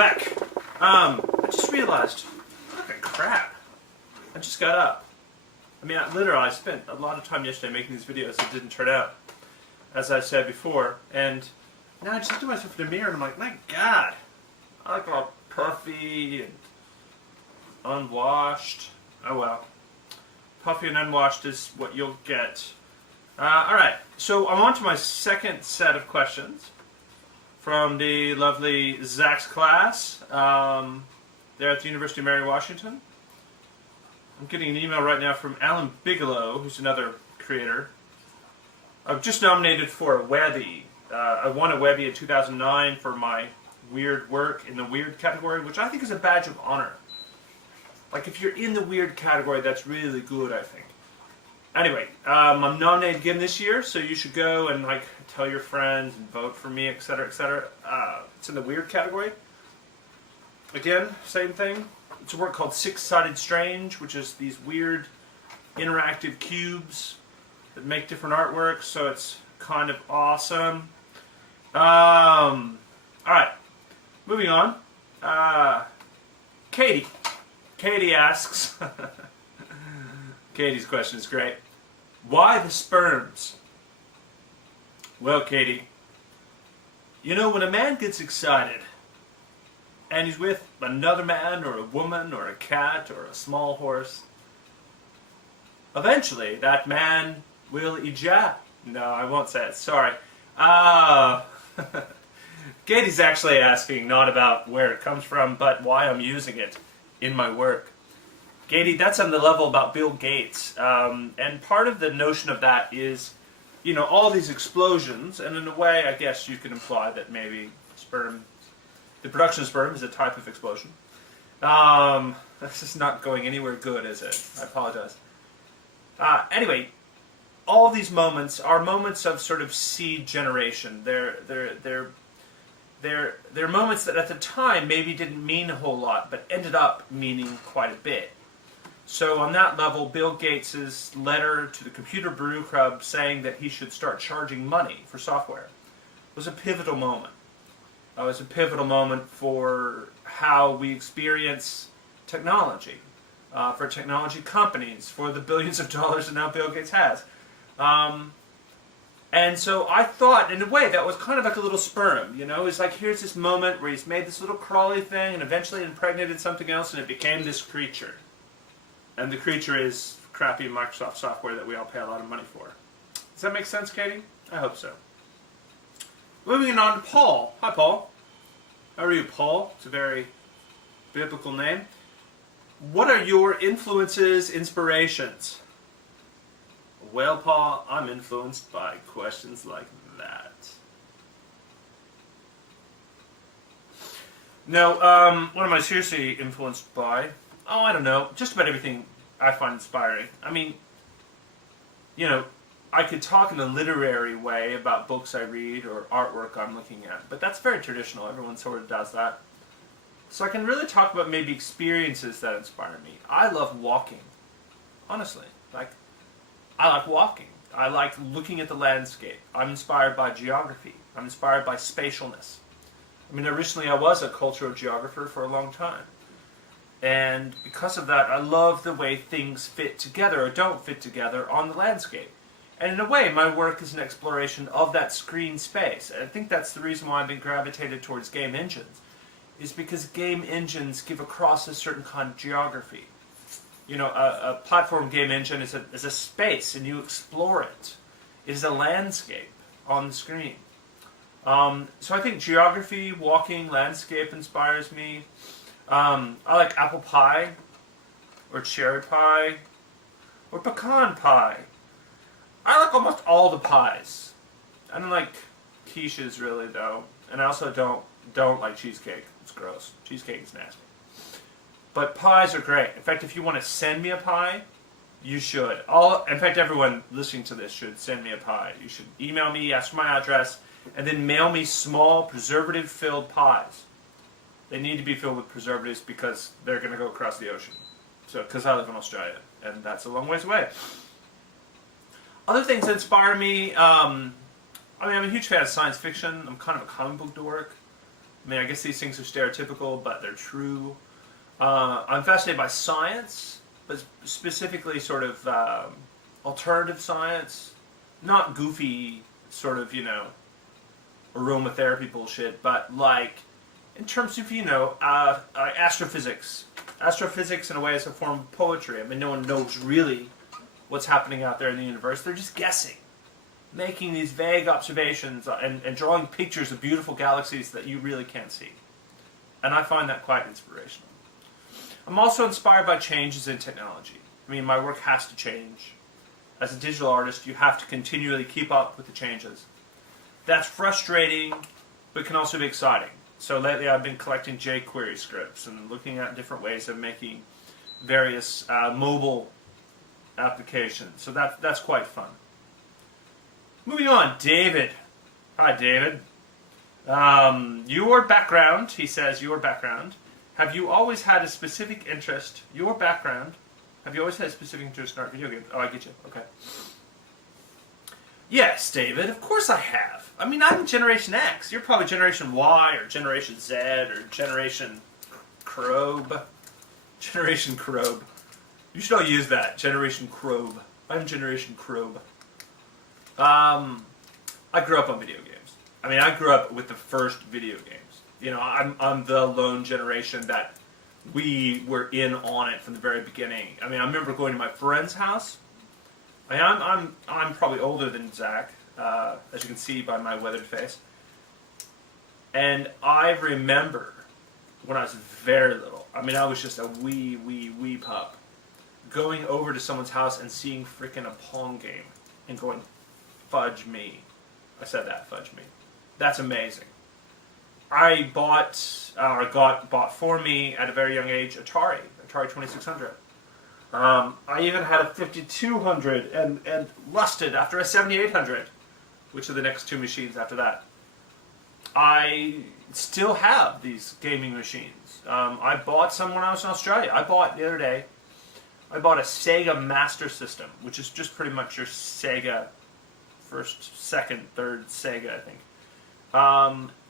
back. I just realized, fucking crap. I just got up. I mean, I spent a lot of time yesterday making these videos that didn't turn out, as I said before. And now I just look at myself in the mirror and I'm like, my God, I look all puffy and unwashed. Oh well. Puffy and unwashed is what you'll get. Alright, so I'm on to my second set of questions from the lovely Zach's class there at the University of Mary Washington. I'm getting an email right now from Alan Bigelow, who's another creator. I've just nominated for a Webby. I won a Webby in 2009 for my weird work in the weird category, which I think is a badge of honor. Like, if you're in the weird category, that's really good, I think. Anyway, I'm nominated again this year, so you should go and like tell your friends and vote for me, etc., etc. It's in the weird category. Again, same thing. It's a work called Six-Sided Strange, which is these weird interactive cubes that make different artworks, so it's kind of awesome. Alright, moving on. Katie. Katie asks, Katie's question is great. Why the sperms? Well, Katie, you know, when a man gets excited and he's with another man or a woman or a cat or a small horse, eventually that man will ejaculate. No, I won't say it. Sorry. Katie's actually asking not about where it comes from, but why I'm using it in my work. Katie, that's on the level about Bill Gates. And part of the notion of that is, you know, all these explosions, and in a way, I guess you can imply that maybe the production of sperm is a type of explosion. This is not going anywhere good, is it? I apologize. Anyway, all these moments are moments of sort of seed generation. They're moments that at the time maybe didn't mean a whole lot, but ended up meaning quite a bit. So on that level, Bill Gates' letter to the Computer Brew Club saying that he should start charging money for software was a pivotal moment. It was a pivotal moment for how we experience technology, for technology companies, for the billions of dollars that now Bill Gates has. And so I thought, in a way, that was kind of like a little sperm, you know? It's like, here's this moment where he's made this little crawly thing and eventually impregnated something else and it became this creature. And the creature is crappy Microsoft software that we all pay a lot of money for. Does that make sense, Katie? I hope so. Moving on to Paul. Hi, Paul. How are you, Paul? It's a very biblical name. What are your influences, inspirations? Well, Paul, I'm influenced by questions like that. No, what am I seriously influenced by? Oh, I don't know. Just about everything I find inspiring. I mean, you know, I could talk in a literary way about books I read or artwork I'm looking at, but that's very traditional. Everyone sort of does that. So I can really talk about maybe experiences that inspire me. I love walking. Honestly. I like walking. I like looking at the landscape. I'm inspired by geography. I'm inspired by spatialness. I mean, originally I was a cultural geographer for a long time. And because of that, I love the way things fit together or don't fit together on the landscape. And in a way, my work is an exploration of that screen space. And I think that's the reason why I've been gravitated towards game engines, is because game engines give across a certain kind of geography. You know, a platform game engine is a space, and you explore it. It is a landscape on the screen. So I think geography, walking, landscape inspires me. I like apple pie, or cherry pie, or pecan pie. I like almost all the pies. I don't like quiches really, though, and I also don't like cheesecake. It's gross. Cheesecake is nasty. But pies are great. In fact, if you want to send me a pie, you should. In fact, everyone listening to this should send me a pie. You should email me, ask for my address, and then mail me small preservative-filled pies. They need to be filled with preservatives because they're going to go across the ocean. So, because I live in Australia, and that's a long ways away. Other things that inspire me, I mean, I'm a huge fan of science fiction. I'm kind of a comic book dork. I mean, I guess these things are stereotypical, but they're true. I'm fascinated by science, but specifically sort of alternative science, not goofy sort of, aromatherapy bullshit, but like in terms of, astrophysics. Astrophysics, in a way, is a form of poetry. I mean, no one knows really what's happening out there in the universe. They're just guessing, making these vague observations and drawing pictures of beautiful galaxies that you really can't see. And I find that quite inspirational. I'm also inspired by changes in technology. I mean, my work has to change. As a digital artist, you have to continually keep up with the changes. That's frustrating, but can also be exciting. So lately I've been collecting jQuery scripts and looking at different ways of making various mobile applications. So that's quite fun. Moving on, David. Hi, David. Your background, he says, your background. Have you always had a specific interest, your background, have you always had a specific interest in art video games? Oh, I get you. Okay. Yes, David, of course I have. I mean, I'm Generation X. You're probably Generation Y or Generation Z or Generation Crobe. Generation Crobe. You should all use that. Generation Crobe. I'm Generation Crobe. I grew up on video games. I mean, I grew up with the first video games. I'm the lone generation that we were in on it from the very beginning. I mean, I remember going to my friend's house. I mean, I'm probably older than Zach, as you can see by my weathered face. And I remember when I was very little. I mean, I was just a wee pup, going over to someone's house and seeing freaking a Pong game and going, fudge me. I said that, fudge me. That's amazing. I bought for me at a very young age Atari 2600. I even had a 5200 and lusted after a 7800, which are the next two machines after that. I still have these gaming machines. I bought some when I was in Australia. The other day, I bought a Sega Master System, which is just pretty much your Sega first, second, third Sega, I think.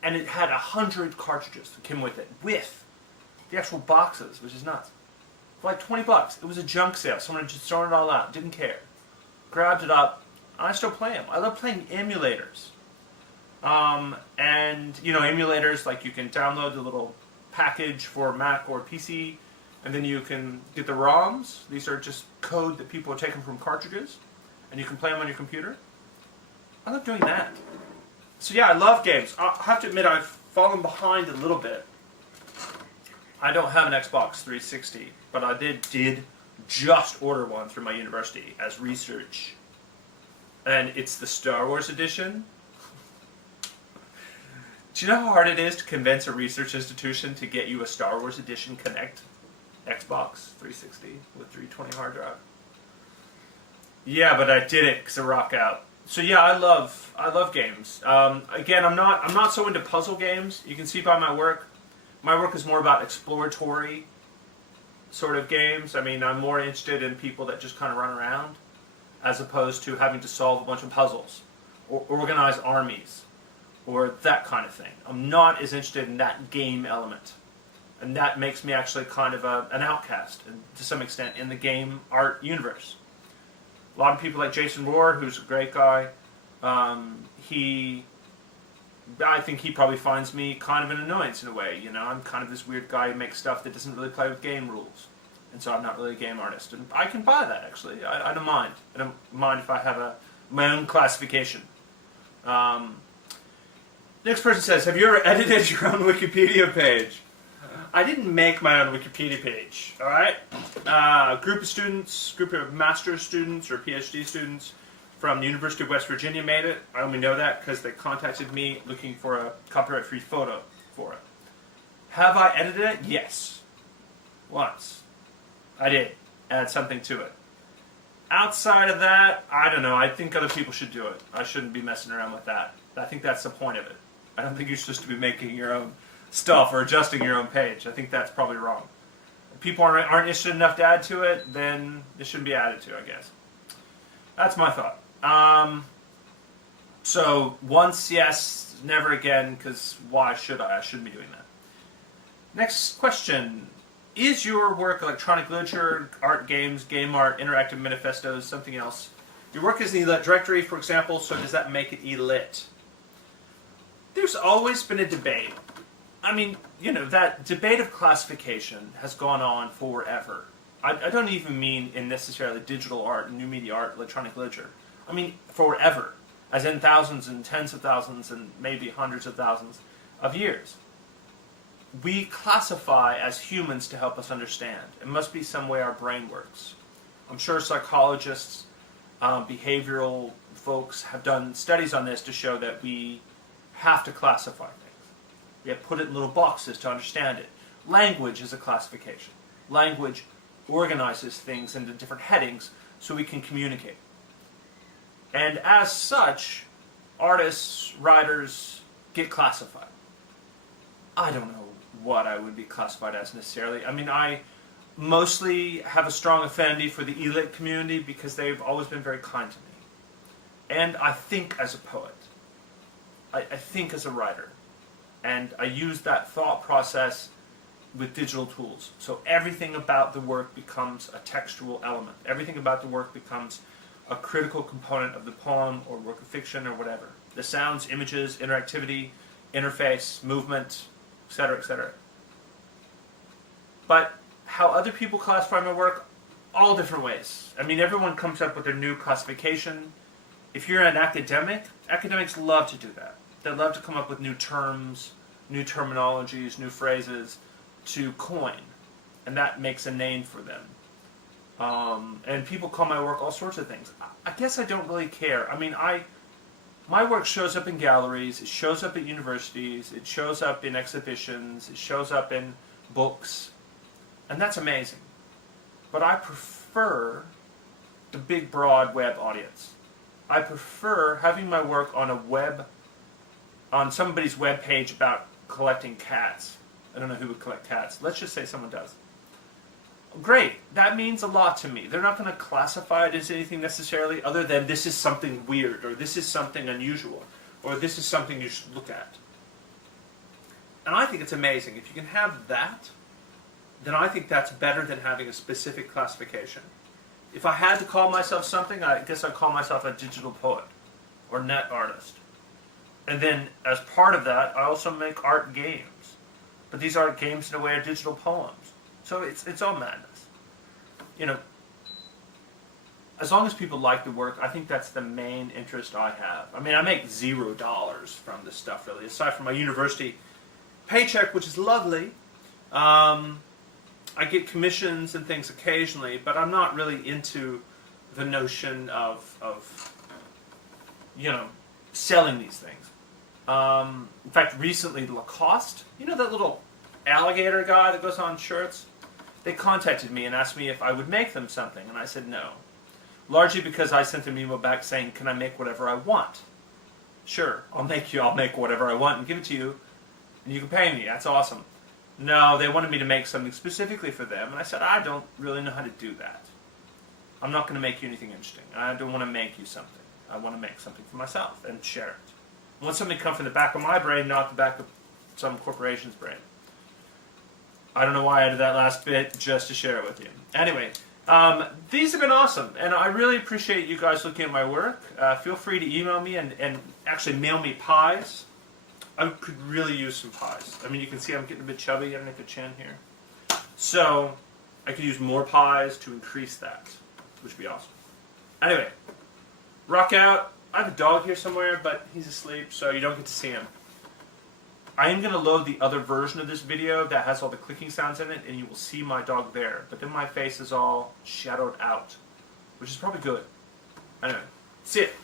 And it had 100 cartridges that came with it, with the actual boxes, which is nuts. For like $20. It was a junk sale. Someone had just thrown it all out, didn't care. Grabbed it up. I still play them. I love playing emulators. And, emulators, like you can download the little package for Mac or PC, and then you can get the ROMs. These are just code that people have taken from cartridges, and you can play them on your computer. I love doing that. So yeah, I love games. I have to admit I've fallen behind a little bit. I don't have an Xbox 360, but I did just order one through my university as research. And it's the Star Wars edition. Do you know how hard it is to convince a research institution to get you a Star Wars edition Connect Xbox 360 with 320 hard drive? Yeah, but I did it because I rock out. So yeah, I love games. Again, I'm not so into puzzle games. You can see by my work. My work is more about exploratory sort of games. I mean, I'm more interested in people that just kind of run around, as opposed to having to solve a bunch of puzzles or organize armies or that kind of thing. I'm not as interested in that game element, and that makes me actually kind of an outcast to some extent in the game art universe. A lot of people like Jason Rohr, who's a great guy, I think he probably finds me kind of an annoyance in a way. I'm kind of this weird guy who makes stuff that doesn't really play with game rules. And so I'm not really a game artist. And I can buy that, actually. I don't mind. I don't mind if I have my own classification. Next person says, have you ever edited your own Wikipedia page? I didn't make my own Wikipedia page, all right? Group of master's students or PhD students from the University of West Virginia made it. I only know that because they contacted me looking for a copyright-free photo for it. Have I edited it? Yes. Once. I did. Add something to it. Outside of that, I don't know. I think other people should do it. I shouldn't be messing around with that. I think that's the point of it. I don't think you're supposed to be making your own stuff or adjusting your own page. I think that's probably wrong. If people aren't interested enough to add to it, then it shouldn't be added to, I guess. That's my thought. So once, yes, never again, because why should I? I shouldn't be doing that. Next question. Is your work electronic literature, art, games, game art, interactive manifestos, something else? Your work is in the elit directory, for example, so does that make it elit? There's always been a debate. I mean, that debate of classification has gone on forever. I don't even mean in necessarily digital art, new media art, electronic literature. I mean forever, as in thousands and tens of thousands and maybe hundreds of thousands of years. We classify as humans to help us understand. It must be some way our brain works. I'm sure psychologists, behavioral folks have done studies on this to show that we have to classify things. We have to put it in little boxes to understand it. Language is a classification. Language organizes things into different headings so we can communicate. And as such, artists, writers get classified. I don't know what I would be classified as necessarily. I mean, I mostly have a strong affinity for the elit community because they've always been very kind to me. And I think as a poet. I think as a writer. And I use that thought process with digital tools. So everything about the work becomes a textual element. Everything about the work becomes a critical component of the poem or work of fiction or whatever. The sounds, images, interactivity, interface, movement, etc., etc. But how other people classify my work, all different ways. I mean, everyone comes up with their new classification. If you're an academic, academics love to do that. They love to come up with new terms, new terminologies, new phrases to coin. And that makes a name for them. And people call my work all sorts of things. I guess I don't really care. I mean, my work shows up in galleries, it shows up at universities, it shows up in exhibitions, it shows up in books, and that's amazing. But I prefer the big, broad web audience. I prefer having my work on somebody's web page about collecting cats. I don't know who would collect cats. Let's just say someone does. Great, that means a lot to me. They're not going to classify it as anything necessarily other than this is something weird, or this is something unusual, or this is something you should look at. And I think it's amazing. If you can have that, then I think that's better than having a specific classification. If I had to call myself something, I guess I'd call myself a digital poet, or net artist. And then, as part of that, I also make art games. But these art games, in a way, are digital poems. So it's all madness. As long as people like the work, I think that's the main interest I have. I mean, I make $0 from this stuff, really, aside from my university paycheck, which is lovely. I get commissions and things occasionally, but I'm not really into the notion of selling these things. In fact, recently, Lacoste, that little alligator guy that goes on shirts, they contacted me and asked me if I would make them something, and I said no. Largely because I sent them an email back saying, can I make whatever I want? Sure, I'll make whatever I want and give it to you, and you can pay me, that's awesome. No, they wanted me to make something specifically for them, and I said, I don't really know how to do that. I'm not going to make you anything interesting. I don't want to make you something. I want to make something for myself and share it. I want something to come from the back of my brain, not the back of some corporation's brain. I don't know why I did that last bit, just to share it with you. Anyway, these have been awesome, and I really appreciate you guys looking at my work. Feel free to email me and actually mail me pies. I could really use some pies. I mean, you can see I'm getting a bit chubby underneath the chin here. So, I could use more pies to increase that, which would be awesome. Anyway, rock out. I have a dog here somewhere, but he's asleep, so you don't get to see him. I am going to load the other version of this video that has all the clicking sounds in it, and you will see my dog there. But then my face is all shadowed out, which is probably good. Anyway, see it.